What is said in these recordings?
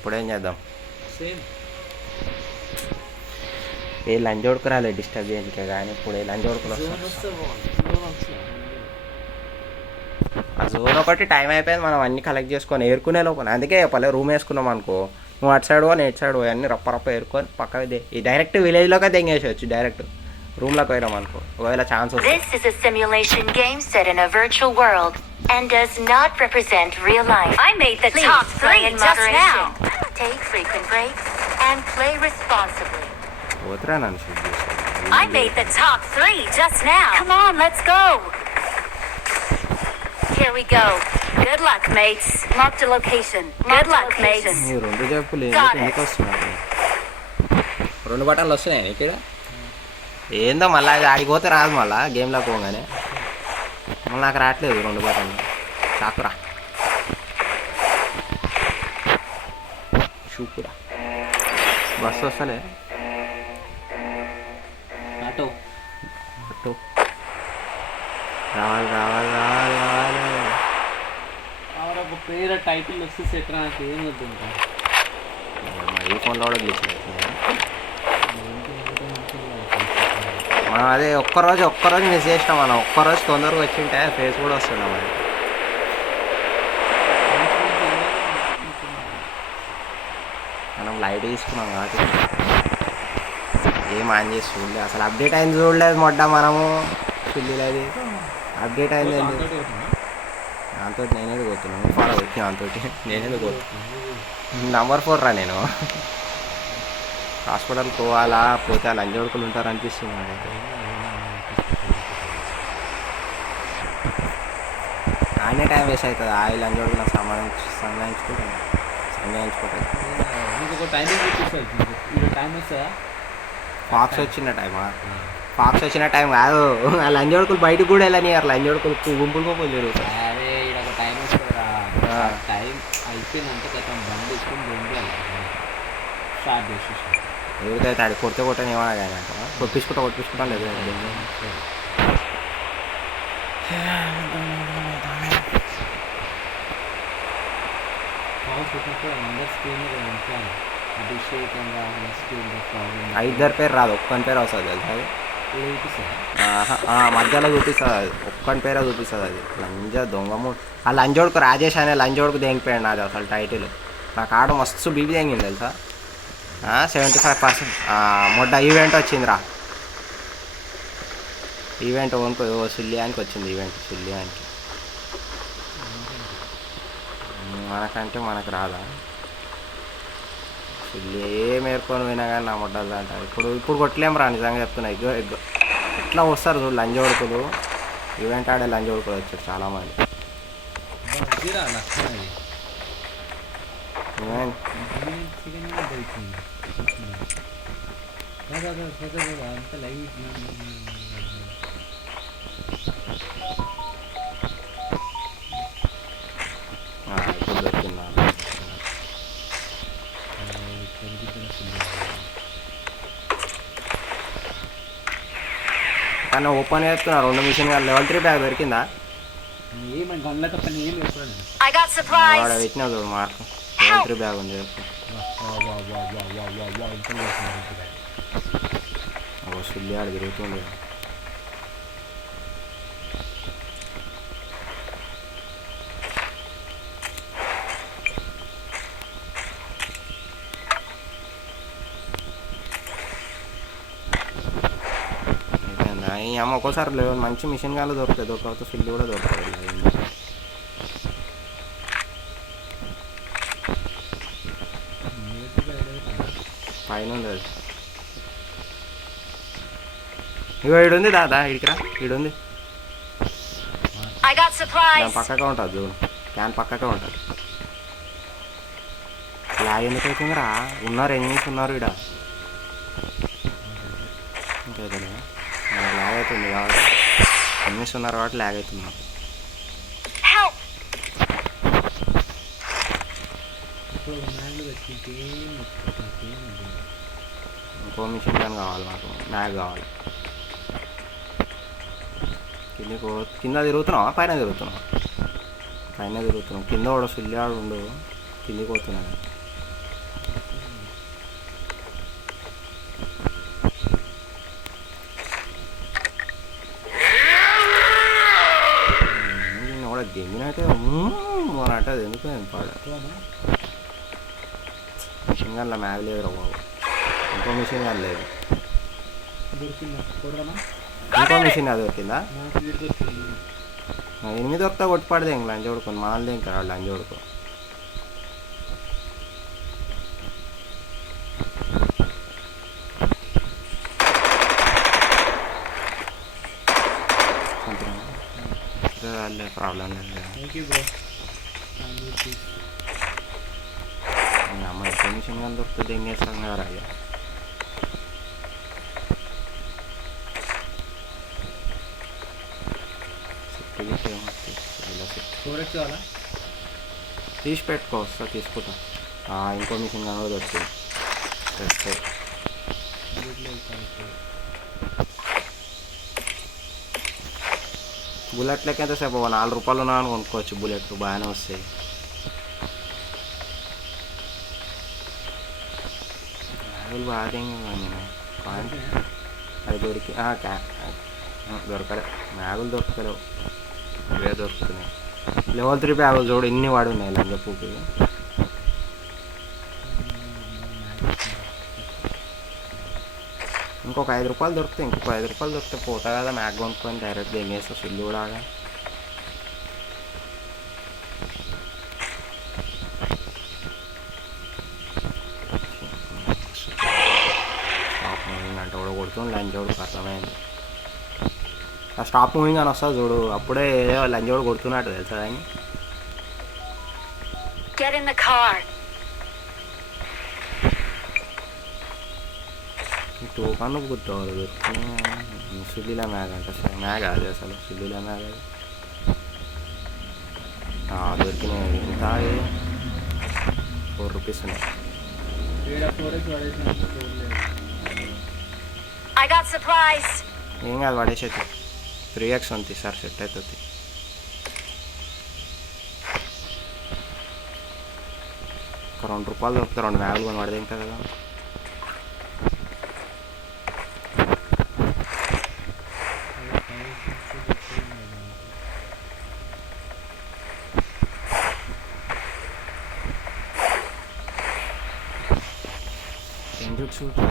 ఇప్పుడేం చేద్దాం? సేమ్ ఏ లంచ్ ఓడుకు రాలేదు డిస్టర్బ్ చేయడానికే, కానీ ఇప్పుడు ఏ లంచ్ ఓడుకులు ఆ జోన్ ఒకటి టైం అయిపోయింది. మనం అన్ని కలెక్ట్ చేసుకొని ఏరుకునే లోపల, అందుకే పల్లె రూమ్ వేసుకున్నాం అనుకో, నువ్వు అటు సైడ్ నేను ఇటు సైడ్ అన్ని రప్ప రప్ప ఏరుకొని పక్కకి ఈ డైరెక్ట్ విలేజ్లోకి తెంగేసేయచ్చు. డైరెక్ట్ రూమ్లోకి పోయినాం అనుకో, ఒకవేళ ఛాన్స్ వస్తుంది. This is a simulation game set in a virtual world and does not represent real life. I made the Please top play 3 in just moderation. now. Take frequent breaks and play responsibly. పోతురా నన్ను shoot చేసి. I made the top 3 just now. Come on, let's go. Here we go. Good luck, mates. Marked a location. Good luck, mates. ఈ రెండు చెప్పులు Got it. ఎందుకు వస్తున్నాయి? రెండు బటన్లు వస్తున్నాయి ఇక్కడ. ఏందో మళ్ళీ అది ఆడిపోతే రాదు, మళ్ళీ గేమ్లోకి పోగానే మళ్ళీ నాకు రావట్లేదు రెండు బటన్లు. చాకురా షూకురా. బస్సు వస్తలే. ఆటో అటు రావాలి రావాలి రావాలి రావాలి. ఒక పేరు టైటిల్ వస్తే సెట్ నాకు ఏం వద్దు ఇంకా. ఈ ఫోన్లో కూడా గ్లిచ్ అవుతుంది. మనం అదే ఒక్కరోజు మిస్ చేసినాం. మనం ఒక్కరోజు తొందరగా వచ్చింటే ఫేస్ కూడా వస్తున్నాం. అది మనం లైట్ తీసుకున్నాం కాబట్టి ఏం ఆన్ చేసి చూడలేదు. అసలు అప్డేట్ అయింది చూడలేదు మొట్ట మనము. చూడలేదు అది అప్డేట్ అయింది. దాంతో నేనేది పోతున్నాను ఫాలో వచ్చిన దాంతో నేనేది పోతున్నాను. నంబర్ 4 రా నేను. హాస్పిటల్కి పోవాలా, పోతే ఆ లంజోడుకులు ఉంటారు అనిపిస్తుంది నాకైతే. ఆయనే టైం వేస్ట్ అవుతుంది. ఆ లంజోడుకు నాకు సంజాయించుకుంటాను. ఇంకొక టైమింగ్ చూపిస్తుంది. టైం వస్తుందా? ఫాక్స్ వచ్చిన టైమా? ఫాక్స్ వచ్చిన టైం కాదు. ఆ లంజోడుకులు బయటకు కూడా వెళ్ళనియారు. లంజోడుకులు గుంపులు గుంపులు జరుగుతాయి. అరే ఇక్కడ ఒక టైం వస్తుందా? టైం అయిపోయిందంటే గతం బండి తీసుకొని బొంగు స్టార్ట్ చేసేసి ఎవరికైతే ఆడి కొడితే కొట్టని ఏమన్నా కానీ అంట కొట్టించుకుంటా లేదు. ఇద్దరు పేరు రాదు, ఒక్కని పేరు వస్తుంది తెలుసా అది. మధ్యలో చూపిస్తుంది అది, ఒక్కని పేరే చూపిస్తుంది అది. లంజ దొంగము. ఆ లంజోడుకు రాజేష్ అనే లంజోడుకు దేంగిపోయాడు నాది అసలు టైటిల్. నాకు ఆడ మస్తు బీబీ తెంగింది తెలుసా. 75% మొట్ట ఈవెంట్ వచ్చిందిరా. ఈవెంట్ ఓనుకో సుల్యానికి వచ్చింది. ఈవెంట్ సుల్యానికి. మనకంటే మనకు రాదా? సుల్లి ఏం ఏర్కొని పోయినా కానీ నా మొట్టలు అంట. ఇప్పుడు కొట్టలేం రా, నిజంగా చెప్తున్నా. ఎట్లా వస్తారు చూడు లంజోడుకులు. ఈవెంట్ ఆడే లంజోడుకులు వచ్చారు చాలామంది. ఇప్పుడు దొరికిందా? కానీ ఓపెన్ చేస్తున్నా 2 మిషన్ లెవెల్ 3 బ్యాగ్ దొరికిందా? I got supplies. వాడు పెట్టినా చూడు మార్కు. లెవెల్ 3 బ్యాగ్ ఉంది. సుల్లి ఆడ తిరుగుతుంది. ఈ అమ్మ ఒక్కోసారి మంచి మిషన్ గాలు దొరుకుతాయి, దొరకకపోతే ఫిల్ కూడా దొరుకుతుంది. పైన ఉంది అది. ఇగో ఈడుంది దాదా, ఇడికిరా ఈడుంది. I got supplies. దాని పక్కగా ఉంటుంది చూడు, క్యాన్ పక్కగా ఉంటుంది. లాగ్ ఎందుకు అవుతుందిరా? ఉన్నారు ఎనిమిస్ ఉన్నారు ఇక్కడ. ఇంకైతే లాగ్ అవుతుంది కాబట్టి ఎనిమిస్ ఉన్నారు కాబట్టి లాగ్ అవుతుంది. ఇంకో మిషన్ కానీ కావాలి నాకు, మ్యాగ్ కావాలి. కింద తిరుగుతున్నావా పైన తిరుగుతున్నావా? పైన తిరుగుతున్నావు. కింద కూడా సుల్లాడు ఉండు, కిందికి పోతున్నాను. నేనైతే మన అంటది ఎందుకు పాడ మిషన్ గన్ల మ్యాగ్ లేదు రా బాబు. ఇంకో మిషన్ గన్ లేదు. దొరికిందా కొడదామా? ఇంకో మిషన్ అది దొరికిందా? నాకు ఇది దొరికింది. 8 దొరికితే కొట్టుపడదే ఇంక లంచ్ కొడుకొని మనల్ని ఇంకా లంచ్ కొడుకో. ప్రాబ్లం లేదు. Thank you bro. అమ్మ ఇంకో మిషన్ కానీ దొరుకుతుంది ఏం చేస్తాం కదా అయ్యా. స్టోరేజ్ కావాలా? తీసి పెట్టుకో వస్తా తీసుకుంటా. ఇంకో మిషన్ కానీ కూడా దొరుకుతుంది. బుల్లెట్ లెక్క అయితే సేపు ₹4 ఉన్నా అని కొనుక్కోవచ్చు. బుల్లెట్లు బాగానే వస్తాయి. మ్యాగులు బాగా నేను అది దొరికి దొరకలే. మ్యాగులు దొరకలేవు. ఇవే దొరుకుతున్నాయి. లెవెల్ 3 బ్యాగులు చూడు ఇన్ని వాడు ఉన్నాయి లంజపూకి. ఇంకొక ₹5 దొరికితే ఇంకొక ₹5 దొరికితే పోతా కదా మ్యాగ్ కొనుక్కొని డైరెక్ట్గా ఏం చేస్తా సుల్లు కూడా. స్టాప్ మూవింగ్ అంటే కూడా కొడుతుంది లంచోడు అర్థమైంది. ఆ స్టాప్ మూవింగ్ అని వస్తుంది చూడు అప్పుడే లంచోడు కొడుతున్నట్టు తెలుసా అని. Get in the car. టోకన్లు గుర్తువాలి దొరుకుతున్నాయి. సుల్లీల మ్యాగ్ అంటే మ్యాగ్ అది అసలు సుల్లీల మ్యాగ్ అది దొరికినాయి. ఇంత ₹4 ఉన్నాయి. I got supplies. ఏం కాదు పడేసేది 3x ఉంది సార్ సెట్ అవుతుంది. ఒక ₹2 దొరుకుతాయి. 2 మ్యాగులు కొని పడితే ఇంకా కదా.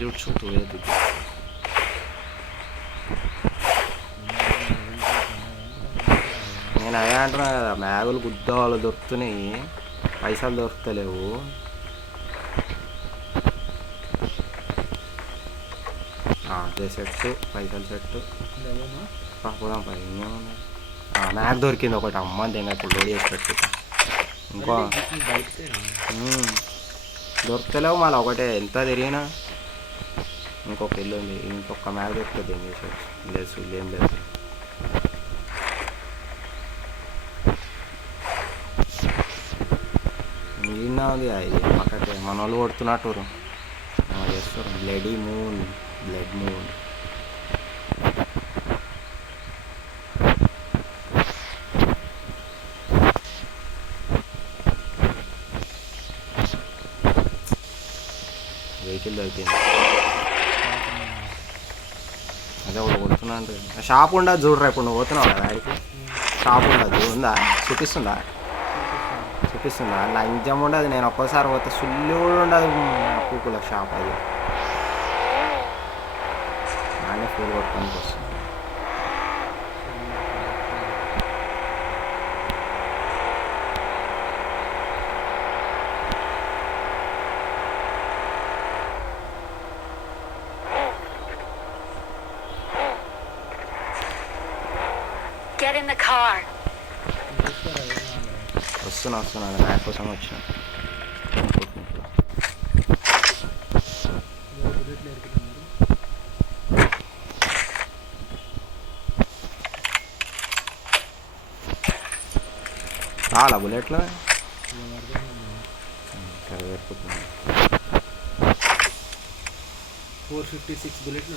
జుట్సు ఏది నేను అదే అంటున్నా కదా మ్యాగులు గుద్దాలు దొరుకుతున్నాయి పైసలు దొరుకుతలేవు. అదే సెట్టు పైసలు సెట్టు పోదాం పై ఇంకేముంది. మ్యాగ్ దొరికింది ఒకటి అమ్మ ఇంకా ఇప్పుడు లోడ్ చేసి పెట్టుకుంటా. ఇంకో దొరుకుతలేవు మళ్ళీ ఒకటే ఎంత తిరిగినా. ఇంకొక ఇల్లు ఉంది ఇంకొక మ్యాగ్ దొరుకుతుంది ఏం చేసేది లేదు ఏం లేదు. నిన్న ఉంది అది పక్కకే మన వాళ్ళు కొడుతున్నట్టు చేస్తారు. బ్లడ్ మూన్ వెహికల్ దొరికింది. అదే ఒకటి కొడుతున్నా అంటే షాప్ ఉండదు చూడరా. ఇప్పుడు నువ్వు పోతున్నావు కదా వాడికి షాప్ ఉండదు ఉందా చూపిస్తుందా లంచం ఉండదు. నేను ఒక్కోసారి పోతే సుల్లి కూడా ఉండదు పూకుల షాప్. అది నానే ఫూల్ కొట్టుకోనికి వస్తుంది. Get in the car. వస్తున్నా నా కోసం వచ్చిన చాలా బుల్లెట్లో సరే పెట్టుకుంటున్నా. 456 బుల్లెట్లు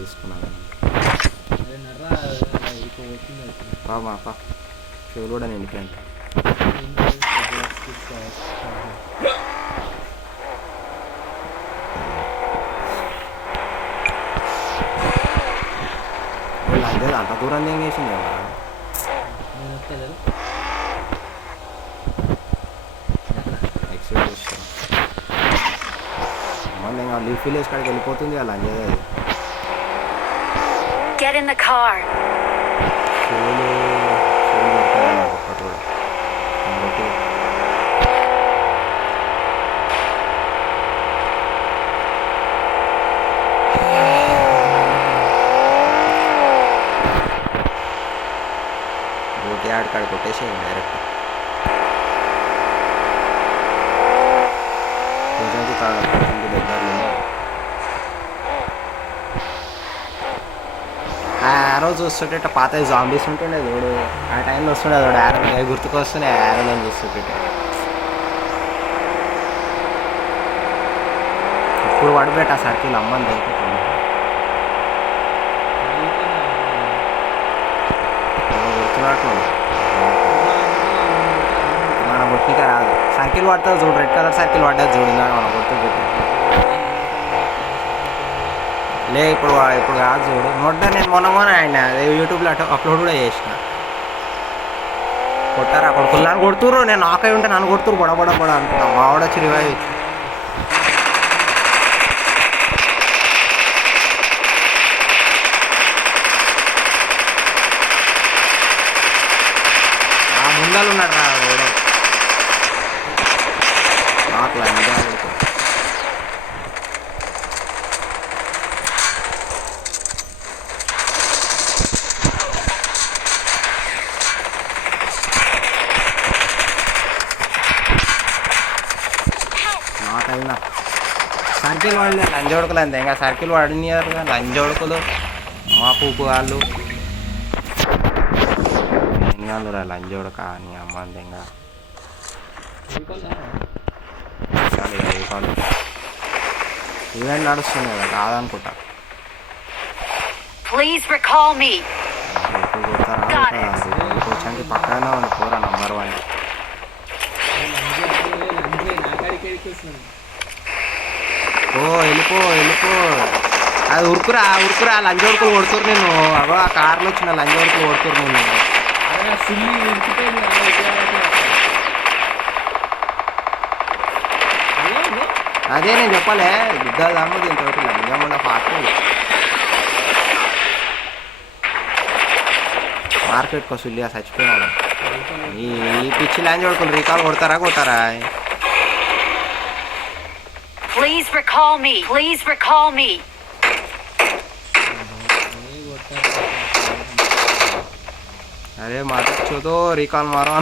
తీసుకున్నాను. అదే నర్రా ఇప్పుడు వచ్చింది పా షూలు కూడా నిండిపోయింది. లంచ్ లేదు అంత దూరం తెంగేసింది ఏమో. నేను వస్తలేదు. ఎక్స్పెక్ట్ చేస్తాను మళ్ళీ ఇంకా లీఫ్ విలేజ్ కాడికి వెళ్ళిపోతుంది అలా అంజేది. Get in the car. షూలు దొరకలేదు నాకు ఒక్కటి కూడా. ఇంకోటి బోట్ యాడ్ కాడ కొట్టేసి డైరెక్ట్ కొంచెం దగ్గరలో. ఆ రోజు చూస్తుంటే పాత జాంబీస్ ఉంటుండే చూడు, ఆ టైంలో వస్తుండే చూడు యారో గుర్తుకొస్తున్నాయి యారోలో చూస్తుంటే. ఇప్పుడు పడిపెట్ట ఆ సర్కిల్ అమ్మని దొరుకుతుంది. గుర్తున్నట్లు మన బొట్టిక రాదు సర్కిల్ పడుతుంది చూడు, రెడ్ కలర్ సర్కిల్ పడ్డది చూడు ఇందాక మన గుర్తుపెట్టి. లే ఇప్పుడు కాదు చూడు నేను మొన్న ఆయన యూట్యూబ్లో అప్లోడ్ కూడా చేసిన. కొట్టారు అక్కడ కుల్లాన్ని కొడుతుర్రు, నేను నాకై ఉంటే నన్ను కొడుతురు బొడబొడ అనుకుంటా. మా ఆవిడ వచ్చి రివైవ్ ఆ ముందలు ఉన్నాడు రా వాడు. నాకు లంజా నాకైనా సర్కిల్ వాడలే లంజోడుకులు అంతే, ఇంకా సర్కిల్ వాడినారు కదా లంజోడుకులు మా పూపు వాళ్ళు ఎంగాళ్ళు రా లంజోడక నీ అమ్మ అంతే. ఇంకా ఈవెంట్ నడుస్తుంది కదా కాదనుకుంటా. Please recall me. ఎప్పుడు కొడతారా వచ్చానికి పక్కనే ఉంది పోరా నంబర్ 1. ఓ వెళ్ళిపో అది ఉరుకురా లంజోడుకులు కొడుతురు నేను. అగో ఆ కార్లో వచ్చిన లంజోడుకులు కొడుతురు నేను. అదే నేను చెప్పలే యుద్ధాలు దాము దీంతో లంజం పాటు మార్కెట్కి వస్తుంది చచ్చిపోయినాడు. ఈ పిచ్చి లంజోడుకులు రీకాల్ కొడతారా Please recall me. Please recall me. अरे माता चोदो रिकॉल मारो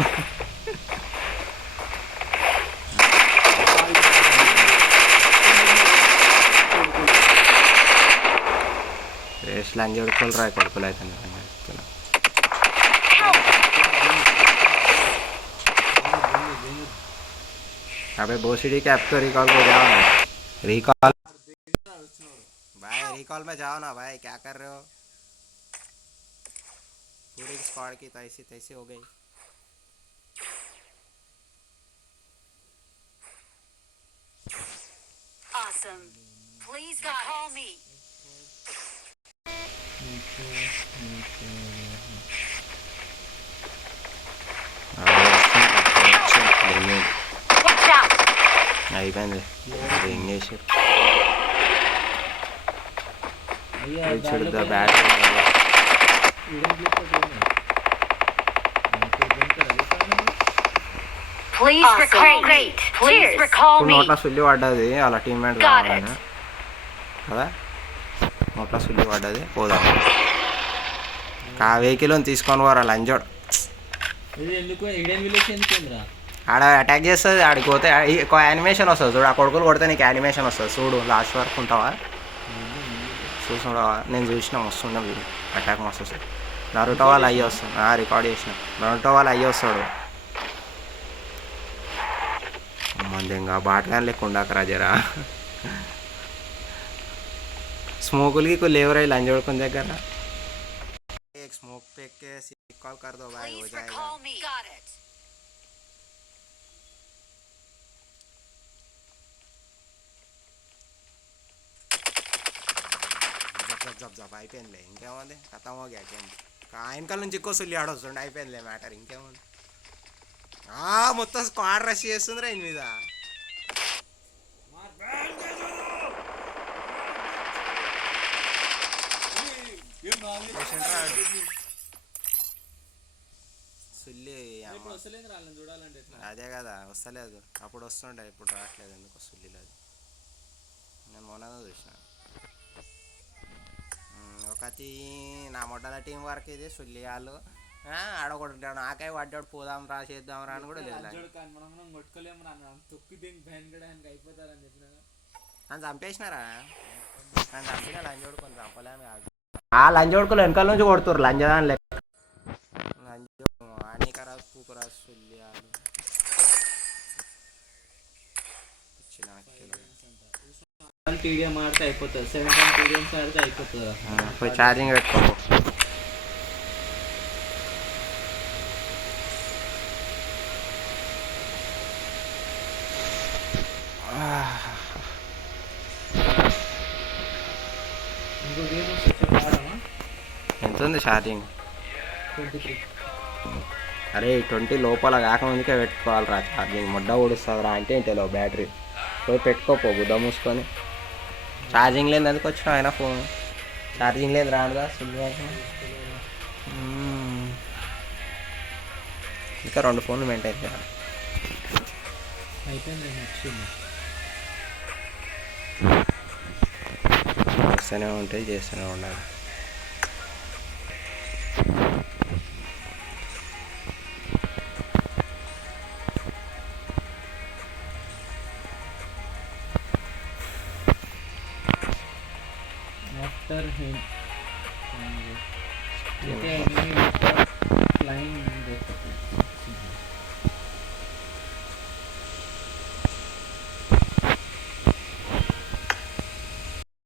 रेस लांजे उड़कोल रहा है कोड़कोल है तने चलो अबे बोसीडी कैप तो रिकॉल को जाओ ना रिकॉल भाई रिकॉल में जाओ ना भाई क्या कर रहे हो पूरी स्क्वाड की तैसी तैसी हो गई Awesome. Please recall me. Watch out. అయిపోయింది ఏం చేశారు bat Please recall me. Please recall me. నోట్ల సుల్లి పడ్డది అలా టీమ్మేట్ కావాలని కదా నోట్ల సుల్లి పడ్డది పోదాం ఆ వెహికల్ తీసుకొని పోరా లంజోడ్ ఆడ అటాక్ చేస్తుంది ఆడికి పోతే యానిమేషన్ వస్తుంది చూడు ఆ కొడుకులు కొడితే నీకు యానిమేషన్ వస్తుంది చూడు లాస్ట్ వరకు ఉంటావా చూసుకుంటావా నేను చూసిన వస్తుండే వీడు అటాక్ మస్తు వస్తుంది నరుటో వాళ్ళు అయ్యి వస్తుంది రికార్డ్ చేసిన నరుటో వాళ్ళు అయ్యి వస్తాడు మంది ఇంకా బాటగాని లెక్క ఉండకరా జరా స్మోకులకి कोई लेवर है लंजोड़ को देखकर ना एक स्मोक फेंक के कॉल कर दो भाई हो जाएगा Recall me. Got it. జబ్ జబ్ అయిపోయిందిలే, ఇంకేముంది ఖతం ఓకే గేమ్. ఆయనకాల నుంచి ఎక్కువ సుల్లి ఆడొస్తుండే, అయిపోయిందిలే మ్యాటర్, ఇంకేముంది. మొత్తం స్క్వాడ్ రష్ చేస్తుందిరా ఆయన మీద. సుల్లి అమ్మ. అదే కదా వస్తలేదు, అప్పుడు వస్తుండే ఇప్పుడు రావట్లేదు, ఎందుకు సుల్లిలేదు. నేను మొన్న చూసిన ఒకటి నా మొట్టల టీం వరకు ఇది సుల్లి వాళ్ళు ఆడగొట్టాడు, నాకై పడ్డాడు, పోదాం రా చేద్దాం రా అని కూడా లేదు. నన్ను చంపేసినారా, నన్ను చంపిన లంజోడుకొని చంపలేము కాదు. ఆ లంజోడుకులు వెనకాల నుంచి కొడుతురు లంజదాని లెక్క. హానికరాజు పూకరాజు సుల్లి వాళ్ళు టీడీఎం ఆడితే అయిపోతుంది, 7 టీడీఎంస్ ఆడితే అయిపోతుంది. పోయి ఛార్జింగ్ పెట్టుకో. ఇంకో గేమ్ వస్తే ఆడమా? ఎంత ఉంది ఛార్జింగ్? 23. అరే 20 లోపల కాకముందుకే పెట్టుకోవాలిరా ఛార్జింగ్, ముడ్డ ఊడుస్తుందిరా అంటే ఇంతలో బ్యాటరీ. పోయి పెట్టుకోపో గుద్ద మూసుకొని. ఛార్జింగ్ లేదు ఎందుకు వచ్చినావు అయినా ఫోన్, ఛార్జింగ్ లేదు రానుగా సుల్లి. ఇంకా 2 ఫోన్లు మెయింటైన్ చేయాలి. అయిపోయింది, వస్తూనే ఉంటాయి, చేస్తూనే ఉండాలి. After him